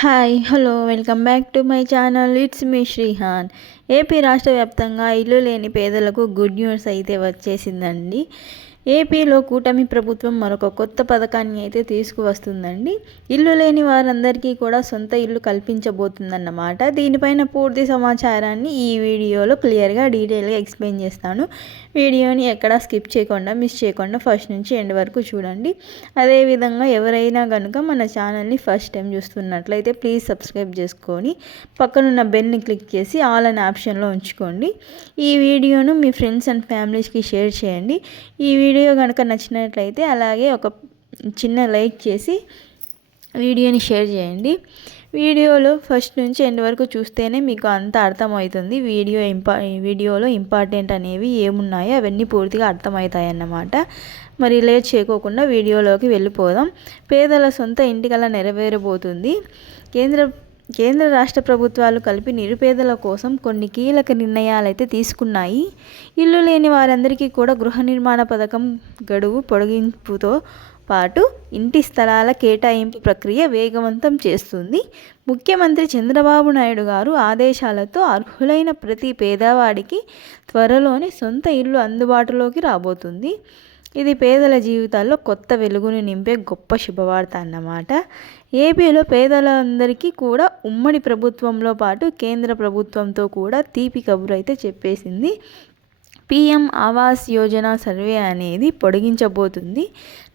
Hi hello welcome back to my channel. It's me Srihan. AP రాష్ట్ర వ్యాప్తంగా ఇల్లు లేని పేదలకు గుడ్ న్యూస్ అయితే వచ్చేసిందండి. ఏపీలో కూటమి ప్రభుత్వం మరొక కొత్త పథకాన్ని అయితే తీసుకువస్తుందండి. ఇల్లు లేని వారందరికీ కూడా సొంత ఇల్లు కల్పించబోతుందన్నమాట. దీనిపైన పూర్తి సమాచారాన్ని ఈ వీడియోలో క్లియర్గా డీటెయిల్గా ఎక్స్ప్లెయిన్ చేస్తాను. వీడియోని ఎక్కడా స్కిప్ చేయకుండా మిస్ చేయకుండా ఫస్ట్ నుంచి ఎండ్ వరకు చూడండి. అదేవిధంగా ఎవరైనా కనుక మన ఛానల్ని ఫస్ట్ టైం చూస్తున్నట్లయితే ప్లీజ్ సబ్స్క్రైబ్ చేసుకొని పక్కనున్న బెల్ని క్లిక్ చేసి ఆల్ అనే ఆప్షన్లో ఉంచుకోండి. ఈ వీడియోను మీ ఫ్రెండ్స్ అండ్ ఫ్యామిలీస్కి షేర్ చేయండి. ఈ వీడియో కనుక నచ్చినట్లయితే అలాగే ఒక చిన్న లైక్ చేసి వీడియోని షేర్ చేయండి. వీడియోలో ఫస్ట్ నుంచి ఎండ్ వరకు చూస్తేనే మీకు అంత అర్థమవుతుంది. వీడియోలో ఇంపార్టెంట్ అనేవి ఏమున్నాయో అవన్నీ పూర్తిగా అర్థమవుతాయన్నమాట. మరి లేట్ చేయకోకుండా వీడియోలోకి వెళ్ళిపోదాం. పేదల సొంత ఇంటి కల నెరవేరబోతుంది. కేంద్ర రాష్ట్ర ప్రభుత్వాలు కలిపి నిరుపేదల కోసం కొన్ని కీలక నిర్ణయాలు అయితే తీసుకున్నాయి. ఇల్లు లేని వారందరికీ కూడా గృహ నిర్మాణ పథకం గడువు పొడిగింపుతో పాటు ఇంటి స్థలాల కేటాయింపు ప్రక్రియ వేగవంతం చేస్తుంది. ముఖ్యమంత్రి చంద్రబాబు నాయుడు గారు ఆదేశాలతో అర్హులైన ప్రతి పేదవాడికి త్వరలోనే సొంత ఇల్లు అందుబాటులోకి రాబోతుంది. ఇది పేదల జీవితాల్లో కొత్త వెలుగును నింపే గొప్ప శుభవార్త అన్నమాట. ఏపీలో పేదలందరికీ కూడా ఉమ్మడి ప్రభుత్వంలో పాటు కేంద్ర ప్రభుత్వంతో కూడా తీపి కబురు అయితే చెప్పేసింది. పీఎం ఆవాస్ యోజన సర్వే అనేది పొడిగించబోతుంది.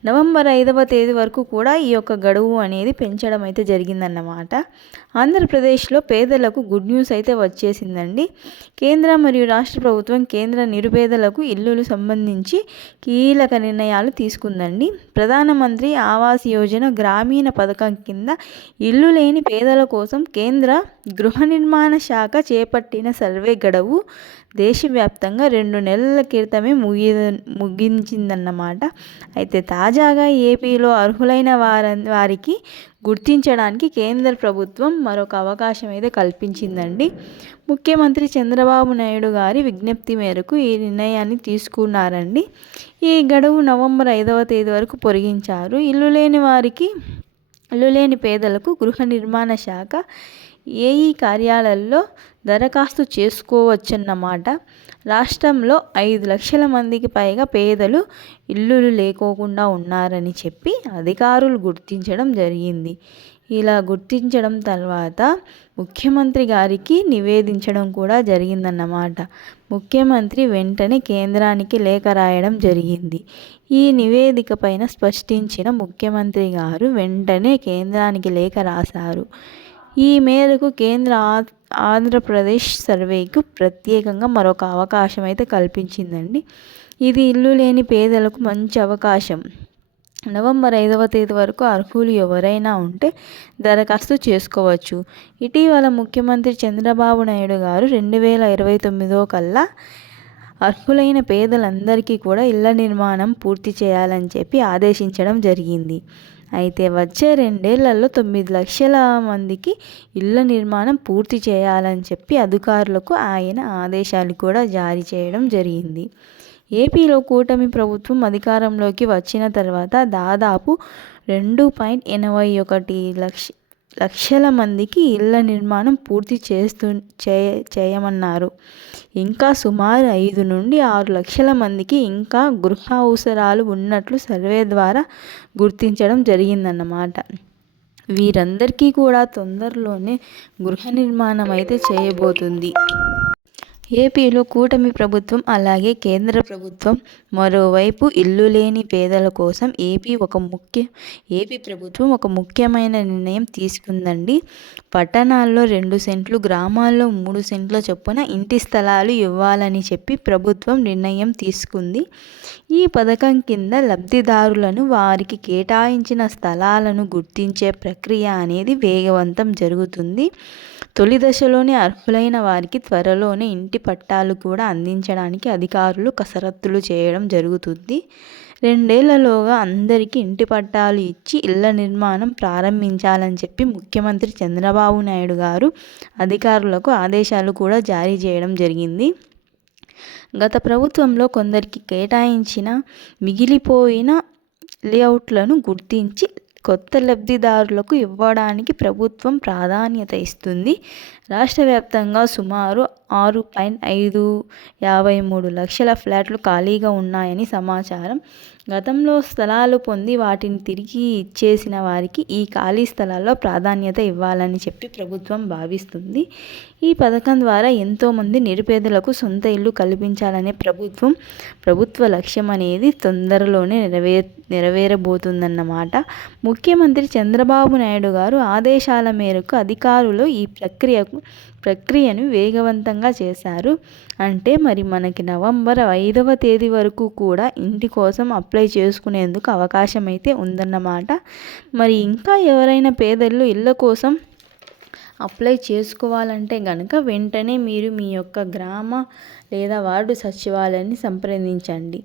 నవంబర్ 5వ తేదీ వరకు కూడా ఈ యొక్క గడువు అనేది పెంచడం అయితే జరిగిందన్నమాట. ఆంధ్రప్రదేశ్లో పేదలకు గుడ్ న్యూస్ అయితే వచ్చేసిందండి. కేంద్ర మరియు రాష్ట్ర ప్రభుత్వం కేంద్ర నిరుపేదలకు ఇల్లులు సంబంధించి కీలక నిర్ణయాలు తీసుకుందండి. ప్రధానమంత్రి ఆవాస్ యోజన గ్రామీణ పథకం కింద ఇల్లు లేని పేదల కోసం కేంద్ర గృహ నిర్మాణ శాఖ చేపట్టిన సర్వే గడువు దేశవ్యాప్తంగా 2 నెలల క్రితమే ముగించిందన్నమాట. అయితే తాజాగా ఏపీలో అర్హులైన వారికి గుర్తించడానికి కేంద్ర ప్రభుత్వం మరొక అవకాశం అయితే కల్పించిందండి. ముఖ్యమంత్రి చంద్రబాబు నాయుడు గారి విజ్ఞప్తి మేరకు ఈ నిర్ణయాన్ని తీసుకున్నారండి. ఈ గడువు నవంబర్ 5వ తేదీ వరకు పొడిగించారు. ఇల్లు లేని పేదలకు గృహ నిర్మాణ శాఖ ఏఈ కార్యాలయాల్లో దరఖాస్తు చేసుకోవచ్చన్నమాట. రాష్ట్రంలో 5 లక్షల మందికి పైగా పేదలు ఇల్లులు లేకోకుండా ఉన్నారని చెప్పి అధికారులు గుర్తించడం జరిగింది. ఇలా గుర్తించడం తర్వాత ముఖ్యమంత్రి గారికి నివేదించడం కూడా జరిగిందన్నమాట. ముఖ్యమంత్రి వెంటనే కేంద్రానికి లేఖ రాయడం జరిగింది. ఈ నివేదిక పైన స్పష్టించిన ముఖ్యమంత్రి గారు వెంటనే కేంద్రానికి లేఖ రాశారు. ఈ మేరకు ఆంధ్రప్రదేశ్ సర్వేకు ప్రత్యేకంగా మరొక అవకాశం అయితే కల్పించిందండి. ఇది ఇల్లు లేని పేదలకు మంచి అవకాశం. నవంబర్ 5వ తేదీ వరకు అర్హులు ఎవరైనా ఉంటే దరఖాస్తు చేసుకోవచ్చు. ఇటీవల ముఖ్యమంత్రి చంద్రబాబు నాయుడు గారు 2029 కల్లా అర్హులైన పేదలందరికీ కూడా ఇళ్ల నిర్మాణం పూర్తి చేయాలని చెప్పి ఆదేశించడం జరిగింది. అయితే వచ్చే 2 ఏళ్లలో 9 లక్షల మందికి ఇళ్ల నిర్మాణం పూర్తి చేయాలని చెప్పి అధికారులకు ఆయన ఆదేశాలు కూడా జారీ చేయడం జరిగింది. ఏపీలో కూటమి ప్రభుత్వం అధికారంలోకి వచ్చిన తర్వాత దాదాపు 2.81 లక్షల మందికి ఇళ్ల నిర్మాణం పూర్తి చేయమన్నారు. ఇంకా సుమారు 5 నుండి 6 లక్షల మందికి ఇంకా గృహ అవసరాలు ఉన్నట్లు సర్వే ద్వారా గుర్తించడం జరిగిందన్నమాట. వీరందరికీ కూడా తొందరలోనే గృహ నిర్మాణం అయితే చేయబోతుంది. ఏపీలో కూటమి ప్రభుత్వం అలాగే కేంద్ర ప్రభుత్వం మరోవైపు ఇల్లు లేని పేదల కోసం ఏపీ ప్రభుత్వం ఒక ముఖ్యమైన నిర్ణయం తీసుకుందండి. పట్టణాల్లో 2 సెంట్లు, గ్రామాల్లో 3 సెంట్ల చొప్పున ఇంటి స్థలాలు ఇవ్వాలని చెప్పి ప్రభుత్వం నిర్ణయం తీసుకుంది. ఈ పథకం కింద లబ్ధిదారులను వారికి కేటాయించిన స్థలాలను గుర్తించే ప్రక్రియ అనేది వేగవంతం జరుగుతుంది. తొలి దశలోనే అర్హులైన వారికి త్వరలోనే ఇంటి పట్టాలు కూడా అందించడానికి అధికారులు కసరత్తులు చేయడం జరుగుతుంది. 2 ఏళ్లలోగా అందరికీ ఇంటి పట్టాలు ఇచ్చి ఇళ్ల నిర్మాణం ప్రారంభించాలని చెప్పి ముఖ్యమంత్రి చంద్రబాబు నాయుడు గారు అధికారులకు ఆదేశాలు కూడా జారీ చేయడం జరిగింది. గత ప్రభుత్వంలో కొందరికి కేటాయించిన మిగిలిపోయిన లేఅవుట్లను గుర్తించి కొత్త లబ్ధిదారులకు ఇవ్వడానికి ప్రభుత్వం ప్రాధాన్యత ఇస్తుంది. రాష్ట్ర వ్యాప్తంగా సుమారు 6.553 లక్షల ఫ్లాట్లు ఖాళీగా ఉన్నాయని సమాచారం. గతంలో స్థలాలు పొంది వాటిని తిరిగి ఇచ్చేసిన వారికి ఈ ఖాళీ స్థలాల్లో ప్రాధాన్యత ఇవ్వాలని చెప్పి ప్రభుత్వం భావిస్తుంది. ఈ పథకం ద్వారా ఎంతోమంది నిరుపేదలకు సొంత ఇల్లు కల్పించాలనే ప్రభుత్వ లక్ష్యం అనేది తొందరలోనే నెరవేరబోతుందన్నమాట. ముఖ్యమంత్రి చంద్రబాబు నాయుడు గారు ఆదేశాల మేరకు అధికారులు ఈ ప్రక్రియను వేగవంతంగా చేశారు. అంటే మరి మనకి నవంబర్ 5వ తేదీ వరకు కూడా ఇంటి కోసం అప్లై చేసుకునేందుకు అవకాశం అయితే ఉందన్నమాట. మరి ఇంకా ఎవరైనా పేదలు ఇళ్ళ కోసం అప్లై చేసుకోవాలంటే గనక వెంటనే మీరు మీ యొక్క గ్రామ లేదా వార్డు సచివాలయాన్ని సంప్రదించండి.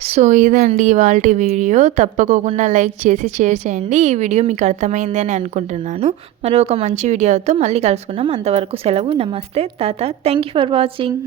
సో ఇదండి ఇవాల్టి వీడియో. తప్పకుండా లైక్ చేసి షేర్ చేయండి. ఈ వీడియో మీకు అర్థమైంది అని అనుకుంటున్నాను. మరొక మంచి వీడియోతో మళ్ళీ కలుసుకుందాం. అంతవరకు సెలవు. నమస్తే తాత. Thank you for watching.